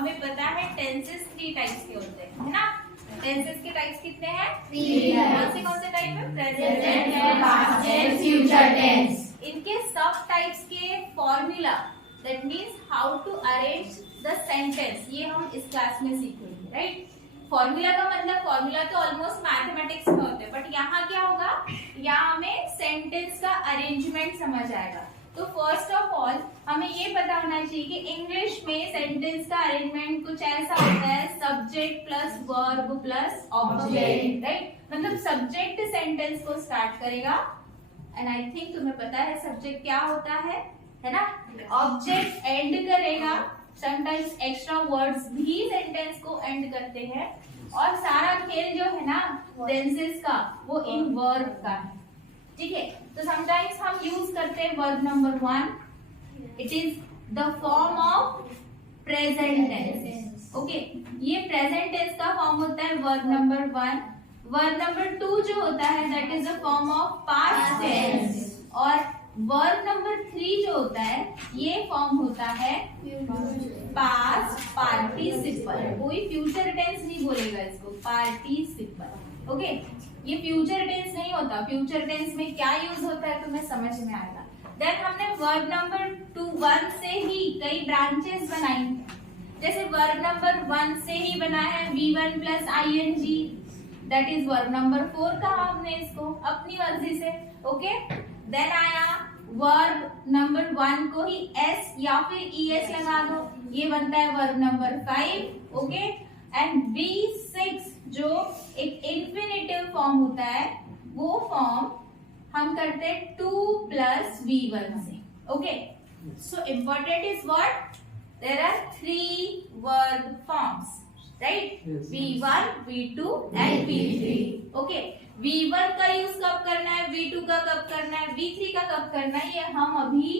हमें पता है टेंसेस 3 टाइप्स के होते हैं, है ना। टेंसेस के टाइप्स कितने हैं? 3। कौन से टाइप है? Present tense, past tense, future tense. इनके सब टाइप्स के formula, that means how to arrange the sentence, ये हम इस क्लास में सीखेंगे, राइट। फॉर्मूला का मतलब, फॉर्मूला तो ऑलमोस्ट मैथमेटिक्स में होते हैं, बट यहाँ क्या होगा, यहाँ हमें सेंटेंस का अरेंजमेंट समझ आएगा। तो फर्स्ट ऑफ ऑल हमें ये पता होना चाहिए कि इंग्लिश में सेंटेंस का अरेंजमेंट कुछ ऐसा होता है, subject plus verb plus object, right. मतलब सब्जेक्ट सेंटेंस को स्टार्ट करेगा, एंड आई थिंक तुम्हें पता है सब्जेक्ट क्या होता है ना। ऑब्जेक्ट एंड करेगा, समटाइम्स एक्स्ट्रा वर्ड्स भी सेंटेंस को एंड करते हैं, और सारा खेल जो है ना टेंसेस का, वो इन वर्ब का है, ठीक है। तो समटाइम्स हम यूज करते हैं verb number 1, it is the form of present tense, okay. ये प्रेजेंट टेंस का फॉर्म होता है वर्ब नंबर 1। वर्ब नंबर 2 जो होता है that is the form of past tense, और वर्ब नंबर 3 जो होता है ये फॉर्म होता है पास्ट पार्टिसिपल। कोई फ्यूचर टेंस नहीं बोलेगा इसको, पार्टिसिपल, ओके। ये फ्यूचर टेंस नहीं होता, फ्यूचर टेंस में क्या यूज होता है तुम्हें समझ में आएगा। देन हमने वर्ब नंबर 1 से ही कई ब्रांचेस बनाई, जैसे वर्ब नंबर 1 से ही बना है V1 plus ING, that is verb number 4 कहा हमने इसको अपनी मर्जी से, ओके। देन आया वर्ब नंबर 1 को ही S या फिर ES लगा दो, ये बनता है verb number 5, okay. And V6 जो एक इंफिनिटिव फॉर्म होता है, वो फॉर्म हम करते हैं 2 प्लस V1 से, okay. So important is what, there are 3 verb forms, right, V1, V2 and V3, okay. V1 का यूज कब करना है, V2 का कब करना है, V3 का कब करना है, ये हम अभी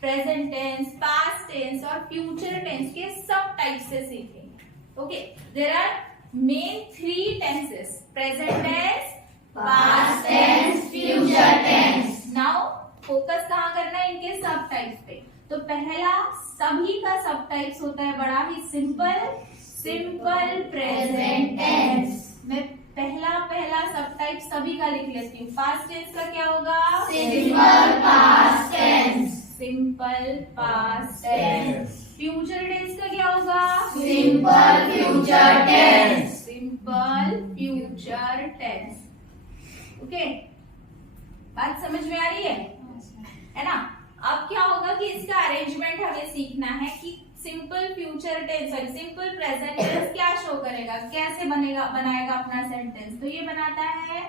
प्रेजेंट टेंस, पास्ट टेंस और फ्यूचर टेंस के सब टाइप से सीखेंगे, okay. There are main 3 tenses, present tense, past tense, future tense. Now focus कहाँ करना है, इनके सब टाइप्स पे। तो पहला सभी का सब टाइप्स होता है बड़ा ही सिंपल, सिंपल प्रेजेंट टेंस। मैं पहला सब टाइप सभी का लिख लेती हूँ। पास्ट टेंस का क्या होगा, simple past tense, simple past tense. Future tense का क्या होगा, simple future tense, simple future tense, okay. बात समझ में आ रही है ना। अब क्या होगा कि इसका अरेंजमेंट हमें सीखना है कि सिंपल फ्यूचर टेंस और सिंपल प्रेजेंट टेंस क्या शो करेगा, कैसे बनाएगा अपना सेंटेंस। तो ये बनाता है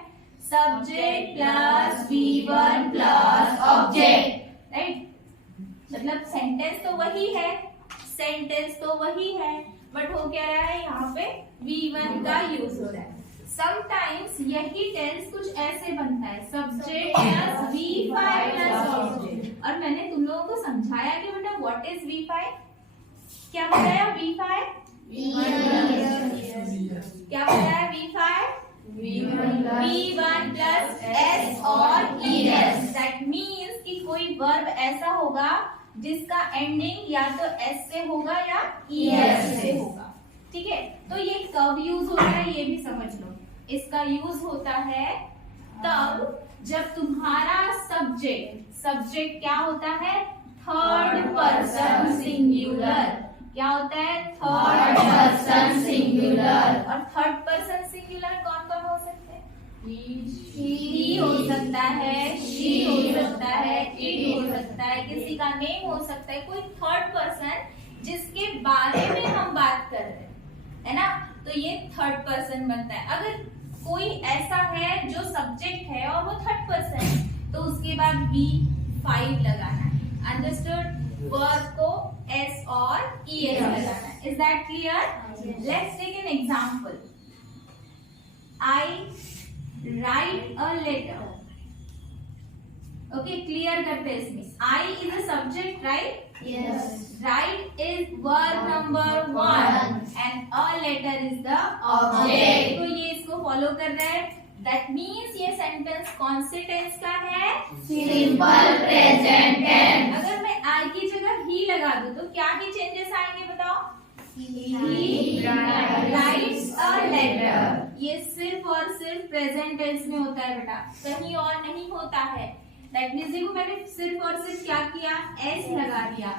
subject plus V1 plus object, right. मतलब सेंटेंस तो वही है, सेंटेंस तो वही है, बट हो क्या रहा है, यहाँ पे V1 का यूज हो रहा है। समटाइम्स यही टेंस कुछ ऐसे बनता है, subject plus V5 plus object. और मैंने तुम लोगों को समझाया कि बेटा व्हाट इज V5, क्या बताया V5, क्या बताया V5, V1 प्लस S और ES। दैट मीन्स कि कोई वर्ब ऐसा होगा जिसका एंडिंग या तो S से होगा या ES से होगा, ठीक है। तो ये कब यूज होता है ये भी समझ लो। इसका यूज होता है तब जब तुम्हारा सब्जेक्ट क्या होता है, थर्ड पर्सन सिंगुलर। क्या होता है, थर्ड पर्सन सिंगुलर। और थर्ड पर्सन सिंगुलर कौन कौन हो सकते हैं, ही हो सकता है, शी हो सकता है, इट हो सकता है, किसी का नेम हो सकता है, कोई थर्ड पर्सन जिसके बारे में हम बात कर रहे हैं, है ना। तो ये थर्ड पर्सन बनता है। अगर कोई ऐसा है जो सब्जेक्ट है और वो थर्ड पर्सन है, तो उसके बाद V5 लगाना है, अंडरस्टूड। वर्ब को S और ES लगाना है। Is that clear? Let's take an example. I write a letter. Okay, clear करते हैं इसमें। I is a subject, right? Yes. Write is verb number 1 and a letter is the Object. तो ये इसको follow कर रहा है। That means ये सेंटेंस कौन से टेंस का है? Simple present tense. अगर मैं I की जगह ही लगा दूं तो क्या ही चेंजेस आएंगे बताओ? he writes a letter. ये सिर्फ और सिर्फ प्रेजेंट टेंस में होता है बेटा, कहीं और नहीं होता है। दैट मीन्स देखो मैंने सिर्फ और सिर्फ क्या किया, एस लगा दिया,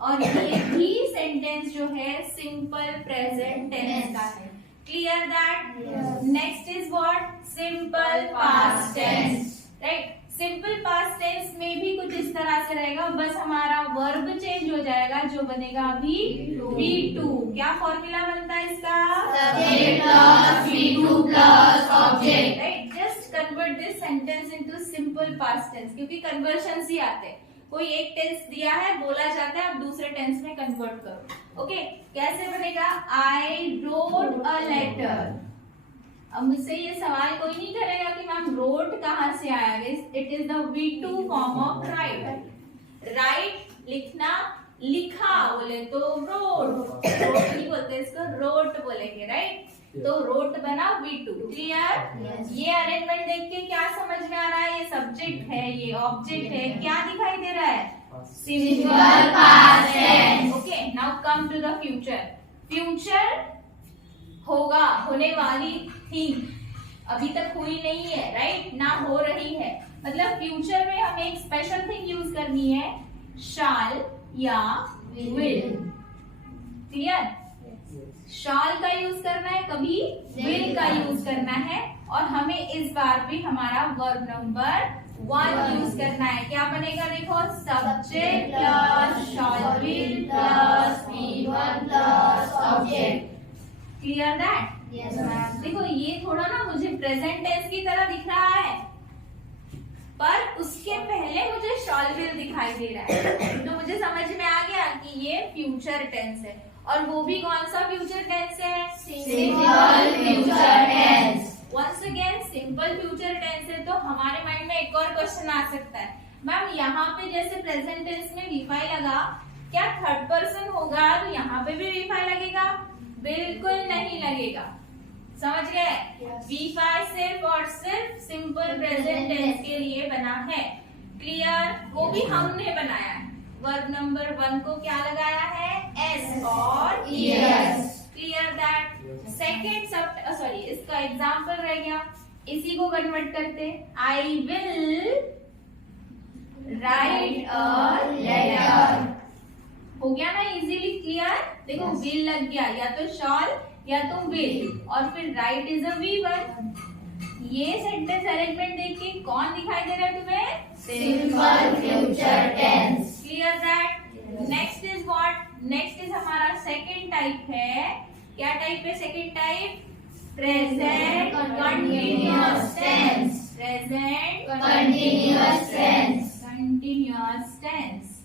और ये भी सेंटेंस जो है सिंपल प्रेजेंट टेंस का है। Clear that? Next is what? Simple past tense, right. Simple past tense में भी कुछ इस तरह से रहेगा, बस हमारा वर्ब चेंज हो जाएगा, जो बनेगा V2। क्या फॉर्मूला बनता है इसका? Subject plus V2 plus object. Right. Just convert this sentence into simple past tense, क्योंकि कन्वर्शंस ही आते हैं। कोई एक टेंस दिया है, बोला जाता है, आप दूसरे टेंस में कन्वर्ट करो। ओके, कैसे बनेगा? I wrote a letter. अब मुझसे ये सवाल कोई नहीं करेगा कि मैम रोट कहाँ से आया। It is the V2 form of right. Right लिखना, लिखा बोले तो रोट नहीं बोलते, इसको रोट बोलेंगे, राइट। तो रोट बना V2। क्लियर? ये अरेंजमेंट देख के क्या समझ में आ रहा है? ये सब्जेक्ट है, ये ऑब्जेक्ट है, क्या दिखाई दे रहा है? Simple past tense. Okay, now come to the future. Future होगा, होने वाली थी, अभी तक हुई नहीं है, राइट, ना हो रही है। मतलब फ्यूचर में हमें एक स्पेशल थिंग यूज करनी है, शाल या विल। क्लियर? शाल का यूज करना है, कभी विल का यूज करना है, और हमें इस बार भी हमारा वर्ब नंबर 1 यूज करना है। क्या बनेगा? देखो, subject plus shall will plus V1 plus object. Clear that? Yes, ma'am. देखो ये थोड़ा ना मुझे प्रेजेंट टेंस की तरह दिख रहा है, पर उसके पहले मुझे शॉल विल दिखाई दे रहा है, तो मुझे समझ में आ गया कि ये फ्यूचर टेंस है। और वो भी कौन सा फ्यूचर टेंस है? Simple future tense. Once again simple future tense है, तो हमारे माइंड में एक और क्वेश्चन आ सकता है, मैम यहाँ पे जैसे प्रेजेंट टेंस में V5 लगा, क्या थर्ड पर्सन होगा तो यहाँ पे भी V5 लगेगा? बिल्कुल नहीं लगेगा। समझ गए? V5 सिर्फ और सिर्फ सिंपल प्रेजेंट टेंस के लिए बना है। क्लियर? वो भी हमने बनाया है। वर्ब नंबर 1 को क्या लगाया है? S और Yes. Clear that? Second sorry, इसका एग्जाम्पल रह गया, इसी को कन्वर्ट करते। I will write a letter. हो गया ना इजीली? क्लियर? देखो विल लग गया, या तो शॉल या तो विल, और फिर राइट इज अ V1। ये सेंटेंस अरेंजमेंट देख के कौन दिखाई दे रहा है तुम्हें? Simple future tense. Clear that? Next is what? Next is हमारा सेकेंड टाइप है। क्या टाइप है second type? Present continuous tense. Present Continuous tense. Continuous tense.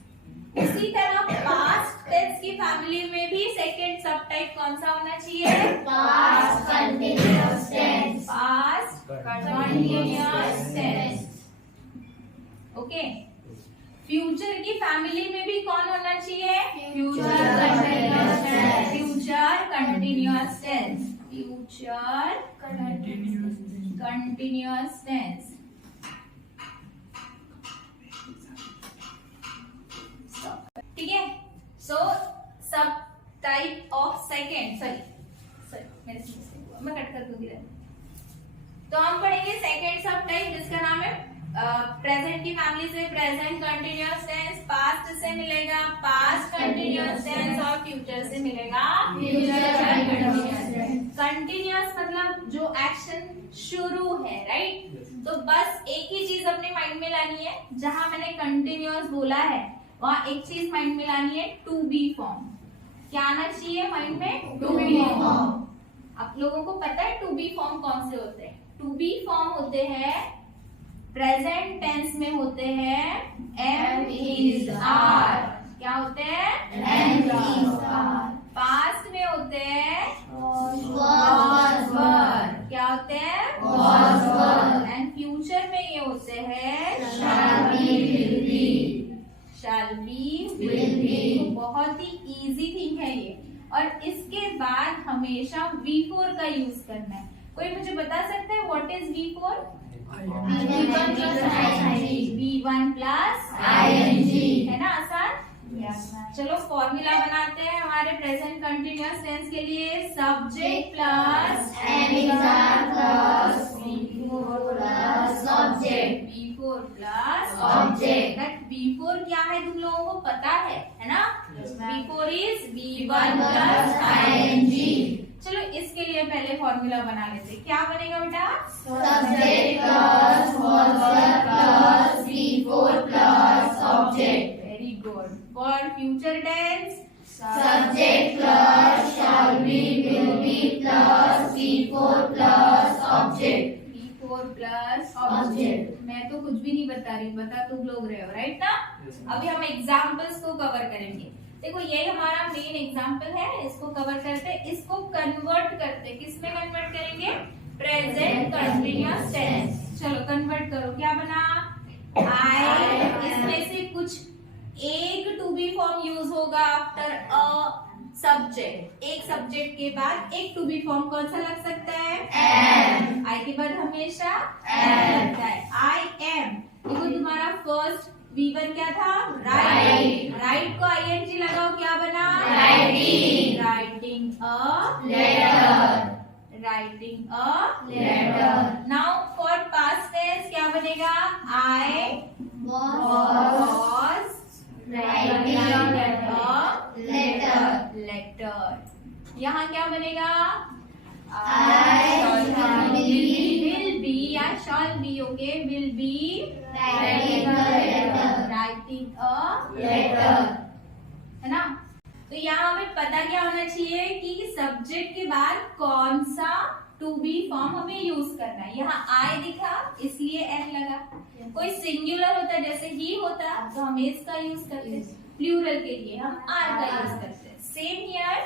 उसी तरह पास्ट टेंस की फैमिली में भी सेकेंड सब टाइप कौन सा होना चाहिए? Past continuous tense. Past continuous tense. Okay, future की फैमिली में भी कौन होना चाहिए? Future continuous tense. Future continuous tense. Future continuous tense. ठीक है? सो सब टाइप ऑफ सेकेंड, सॉरी मेरे से mistake हुआ, मैं कट कर दूंगी। तो हम पढ़ेंगे सेकेंड सब टाइप, जिसका नाम है प्रेजेंट की फैमिली से प्रेजेंट कंटिन्यूअस टेंस, पास्ट से मिलेगा पास्ट कंटिन्यूअस टेंस, और फ्यूचर से मिलेगा Future continuous tense. कंटिन्यूअस। मतलब जो एक्शन शुरू है, राइट। तो बस एक ही चीज अपने माइंड में लानी है, जहां मैंने कंटिन्यूअस बोला है वहां एक चीज माइंड में लानी है, टू बी फॉर्म। क्या आना चाहिए माइंड में? To be form. आप लोगों को पता है टू बी फॉर्म कौन से होते हैं? टू बी फॉर्म होते हैं प्रेजेंट टेंस में होते हैं एम इज आर। क्या होते हैं? And is are. पास्ट में होते हैं Was वर। क्या होते हैं? Was were. एंड फ्यूचर में ये होते हैं Shall be, will be. Shall be, Will be. तो बहुत ही इजी थिंग है ये। और इसके बाद हमेशा V4 का यूज करना है। कोई मुझे बता सकता है what is V4? V1 plus ing. V1 plus ing. है ना आसान? चलो फॉर्मूला बनाते हैं हमारे प्रेजेंट कंटिन्यूअस टेंस के लिए। Subject plus B4 plus Object. That B4 क्या है तुम लोगों को पता है ना? B4 is B1 plus ing. चलो इसके लिए पहले फॉर्मूला बना लेते हैं। क्या बनेगा बेटा? Subject plus verb plus B4 plus object. Very good. For future tense Subject plus shall be, will be plus B4 plus object. B4 plus Object. मैं तो कुछ भी नहीं बता रही, बता तुम लोग रहे हो, राइट ना? अभी हम एग्जाम्पल्स को कवर करेंगे। देखो ये हमारा मेन एग्जाम्पल है, इसको कवर करते हैं, इसको कन्वर्ट करते हैं। किसमें कन्वर्ट करेंगे? Present continuous tense. चलो कन्वर्ट करो, क्या बना? आई, इसमें से कुछ एक टू बी फॉर्म यूज होगा आफ्टर अ सब्जेक्ट। एक सब्जेक्ट के बाद एक टू बी फॉर्म कौन सा लग सकता है? Am. आई के बाद हमेशा Am. लगता है। I am. देखो तुम्हारा फर्स्ट V1 क्या था? Right. राइट को ing लगाओ, क्या बना? Writing. Writing a Letter. Writing a Letter. Now for past tense क्या बनेगा? आई Was writing writing a letter. letter. यहाँ क्या बनेगा? I shall will be या shall be, okay, will be writing a letter. writing a Letter. है ना? तो यहाँ हमें पता क्या होना चाहिए कि सब्जेक्ट के बाद कौन सा टू बी फॉर्म हमें यूज करना है। यहाँ आई दिखा इसलिए एन लगा। कोई सिंगुलर होता जैसे ही होता तो हम इसका यूज करते, प्लूरल के लिए हम आर का यूज करते। सेम हियर,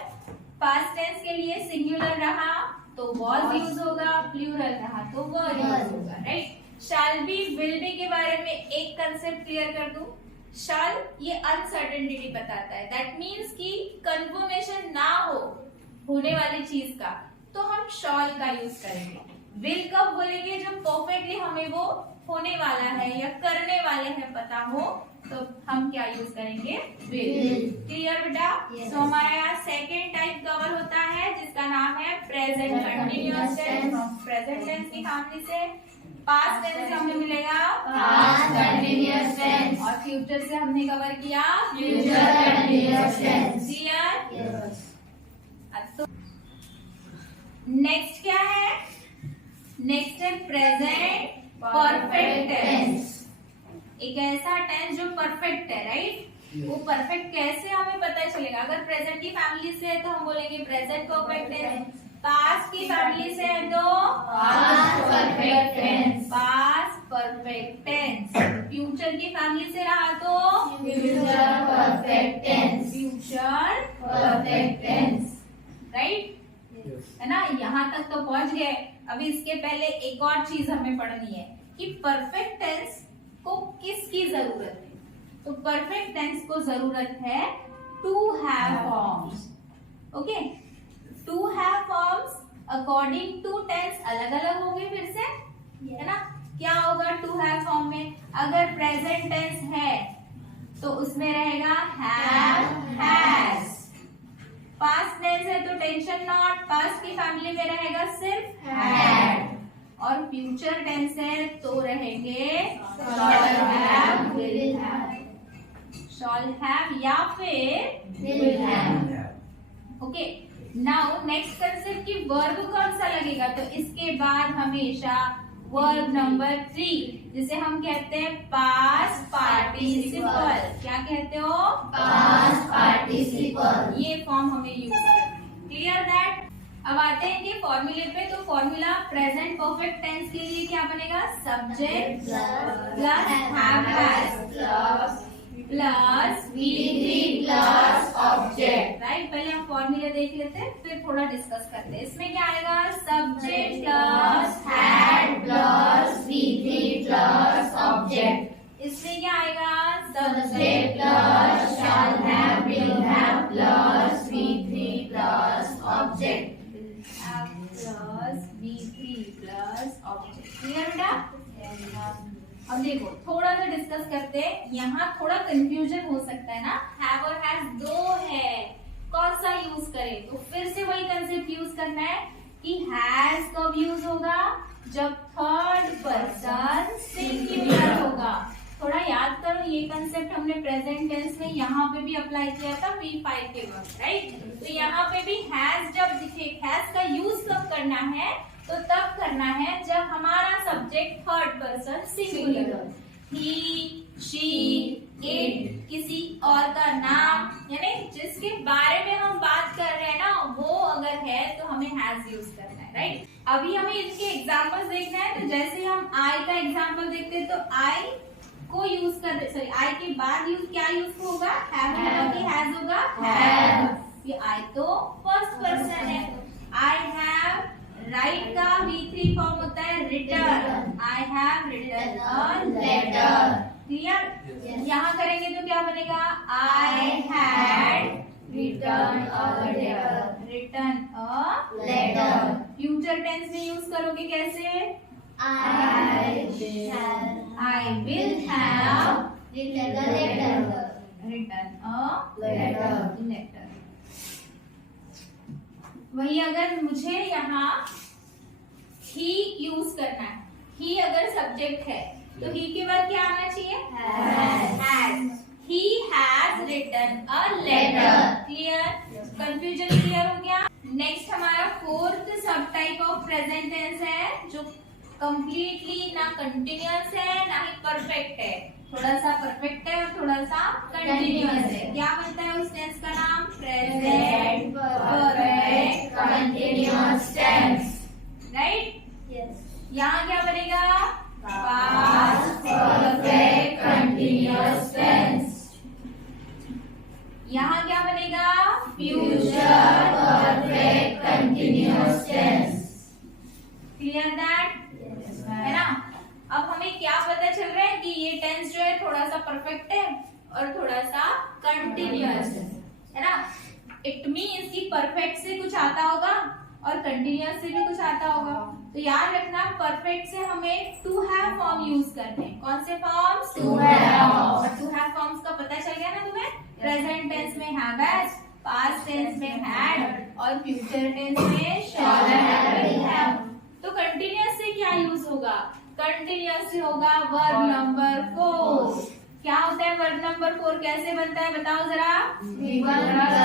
पास्ट टेंस के लिए सिंगुलर रहा तो वॉज यूज होगा, प्लूरल रहा तो वर यूज होगा, right? Shall be, will be के बारे में एक कंसेप्ट क्लियर कर दूं। शैल ये अनसर्टेनिटी बताता है, दैट मीन्स कि कंफर्मेशन ना हो होने वाली चीज का तो हम शॉल का यूज करेंगे। विल कब बोलेंगे? जब परफेक्टली हमें वो होने वाला है या करने वाले हैं पता हो तो हम क्या यूज करेंगे? विल। क्लियर बेटा? Yes. तो हमारा यहाँ सेकेंड टाइप कवर होता है जिसका नाम है present continuous tense. Present tense की फैमिली से पास्ट टेंस से हमें मिलेगा Past continuous tense. और फ्यूचर से हमने कवर किया Future continuous tense. Clear? Yes. तो नेक्स्ट क्या है? नेक्स्ट है प्रेजेंट परफेक्ट टेंस। एक ऐसा टेंस जो परफेक्ट है, राइट? वो परफेक्ट कैसे हमें पता चलेगा? अगर प्रेजेंट की फैमिली से है तो हम बोलेंगे प्रेजेंट परफेक्ट टेंस। पास्ट की फैमिली से है तो Past perfect tense. Past perfect tense. Future की फैमिली से रहा तो Future perfect tense. Future Perfect tense. Right? है ना? यहाँ तक तो पहुंच गए। अभी इसके पहले एक और चीज हमें पढ़नी है कि परफेक्ट टेंस को किसकी जरूरत है। तो परफेक्ट टेंस को जरूरत है to have forms. Okay, to have forms according to tense अलग अलग होंगे फिर से, है ना? क्या होगा टू हैव फॉर्म में? अगर प्रेजेंट टेंस है तो उसमें रहेगा हैव, हैज। पास्ट टेंस है तो टेंशन नॉट, पास्ट की फैमिली में रहेगा सिर्फ Had. और फ्यूचर टेंस है तो रहेंगे Shall have, will have. Shawl have या फिर Will have. Okay. Now next concept की वर्ब कौन सा लगेगा? तो इसके बाद हमेशा वर्ब नंबर 3 जिसे हम कहते हैं पास्ट पार्टिसिपल। क्या कहते हो? Past participle. ये फॉर्म हमें यूज करना है। Clear that? अब आते हैं कि फॉर्मूले पे। तो फॉर्मूला प्रेजेंट परफेक्ट टेंस के लिए क्या बनेगा? Subject plus have has plus V3 plus object. Right. पहले हम फॉर्मूले देख लेते हैं फिर थोड़ा डिस्कस करते हैं। इसमें क्या आएगा? Subject plus Had plus V3 plus object. इसमें क्या आएगा? Subject plus shall have, will have plus V3 plus object. Plus V3 plus object. Clear बेटा? अब देखो थोड़ा सा डिस्कस करते हैं। यहाँ थोड़ा थोड़ा कंफ्यूजन हो सकता है ना, हैव और हैज दो है, कौन सा यूज करें? तो फिर से वही कंसेप्ट यूज करना है कि हैज कब यूज होगा, जब थर्ड पर्सन सिंगुलर होगा। थोड़ा याद करो, ये कंसेप्ट हमने प्रेजेंट टेंस में यहाँ पे भी अप्लाई किया था V5 के वक्त, राइट? तो यहाँ पे भी हैज जब दिखे, हैज का यूज कब करना है, तो तब करना है जब हमारा सब्जेक्ट थर्ड पर्सन सिंगुलर हो। ही, शी, इट, किसी और का नाम, यानी जिसके बारे में हम बात कर रहे हैं ना, वो अगर है तो हमें हैज यूज करना है, राइट? अभी हमें इसके एग्जांपल्स देखना है। तो जैसे हम आई का एग्जांपल देखते हैं, तो आई को यूज कर, सॉरी आई के बाद यूज क्या यूज होगा, हैव होगा कि हैज होगा? हैव। ये आई तो फर्स्ट पर्सन है। आई हैव, राइट का V3 फॉर्म होता है return. I have return a letter. Clear? यहाँ करेंगे तो क्या बनेगा, I had Return a letter. Return a Letter. Future tense में यूज करोगे कैसे, I have I will have written a letter. Return a Letter. Letter. वही अगर मुझे यहाँ ही यूज करना है, ही अगर सब्जेक्ट है तो ही के बाद क्या आना चाहिए, has. He has written a letter. Clear? Confusion clear हो गया? नेक्स्ट हमारा फोर्थ सब टाइप ऑफ प्रेजेंट टेंस है, जो कंप्लीटली ना कंटिन्यूअस है ना ही परफेक्ट है, थोड़ा सा परफेक्ट है और थोड़ा सा कंटिन्यूअस है। क्या बनता है उस टेंस का नाम, present perfect Continuous tense. Right? Yes. यहाँ क्या बनेगा, Past perfect continuous tense. यहाँ क्या बनेगा, Future perfect continuous tense. Clear that? Yes. है ना? अब हमें क्या पता चल रहा है कि ये टेंस जो है थोड़ा सा परफेक्ट है और थोड़ा सा कंटिन्यूअस है ना? इट मीन्स कि परफेक्ट से कुछ आता होगा और कंटिन्यूअस से भी कुछ आता होगा। तो याद रखना, परफेक्ट से हमें टू हैव फॉर्म यूज करते हैं। कौन से फॉर्म्स? To have. और टू हैव फॉर्म्स का पता चल गया ना तुम्हें? प्रेजेंट टेंस में हैव, पास्ट टेंस में हैड और फ्यूचर टेंस में शैल हैव। तो कंटिन्यूअस से क्या यूज होगा, कंटिन्यूअस से होगा वर्ब नंबर 4। क्या होता है वर्ब नंबर 4, कैसे बनता है बताओ जरा? V1 plus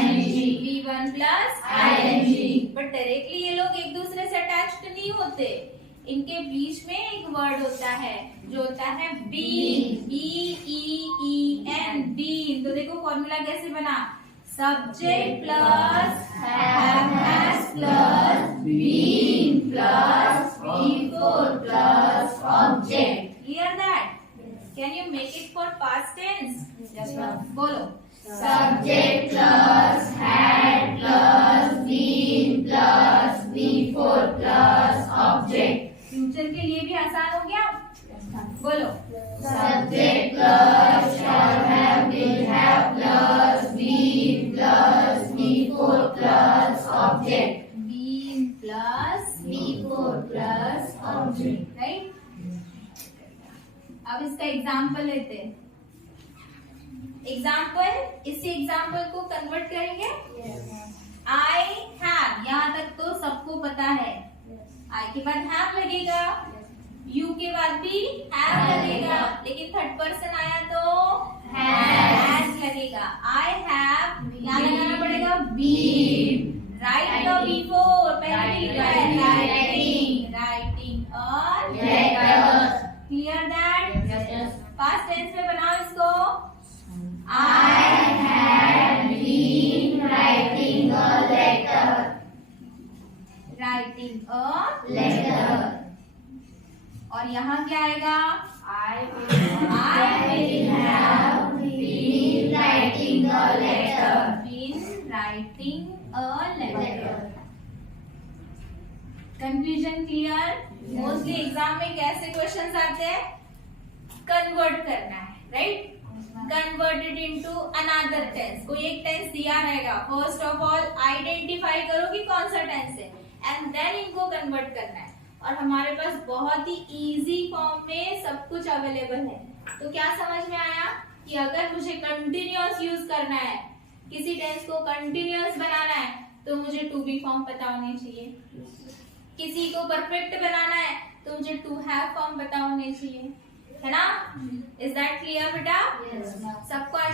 ing. V1 plus ing. But directly ये लोग एक दूसरे से अटैच्ड नहीं होते, इनके बीच में एक वर्ड होता है जो होता है बीन, BEEN, बीन। तो देखो फॉर्मूला कैसे बना, subject plus have has plus Been plus V4 plus object. Clear that? Can you make it for past tense? Yes, ma'am. बोलो, Subject plus had plus been plus V4 plus object. Future के लिए भी आसान हो गया, बोलो। Subject plus shall have, will have plus been plus V4 plus object. Been plus V4 plus object. Right? अब इसका एग्जाम्पल लेते हैं। एग्जाम्पल, इसी एग्जाम्पल को कन्वर्ट करेंगे। आई हैव, यहाँ तक तो सबको पता है, आई के बाद हैव लगेगा, यू के बाद भी हैव लगेगा, लेकिन थर्ड पर्सन आया तो हैज लगेगा। आई हैव यहाँ लगाना पड़ेगा बी, राइट का B4 पहले भी लिखा है, writing a Letter. Clear that? Past tense में बनाओ इसको, I had been writing a letter. Writing a Letter. और यहाँ क्या आएगा, I will have been writing a letter. been writing a letter। Letter. Confusion clear? Mostly exam में कैसे questions आते हैं, कन्वर्ट करना है, right? Converted into another tense. कोई एक टेंस दिया रहेगा, फर्स्ट ऑफ ऑल आइडेंटिफाई करो कि कौन सा टेंस है एंड देन इनको कन्वर्ट करना है। और हमारे पास बहुत ही इजी फॉर्म में सब कुछ अवेलेबल है। तो क्या समझ में आया कि अगर मुझे कंटिन्यूअस यूज करना है, किसी टेंस को कंटिन्यूअस बनाना है, तो मुझे टू बी फॉर्म पता होने चाहिए। किसी को परफेक्ट बनाना है तो मुझे टू हैव फॉर्म पता होने चाहिए, है ना? इज दैट क्लियर बेटा? Yes, ma'am. सबको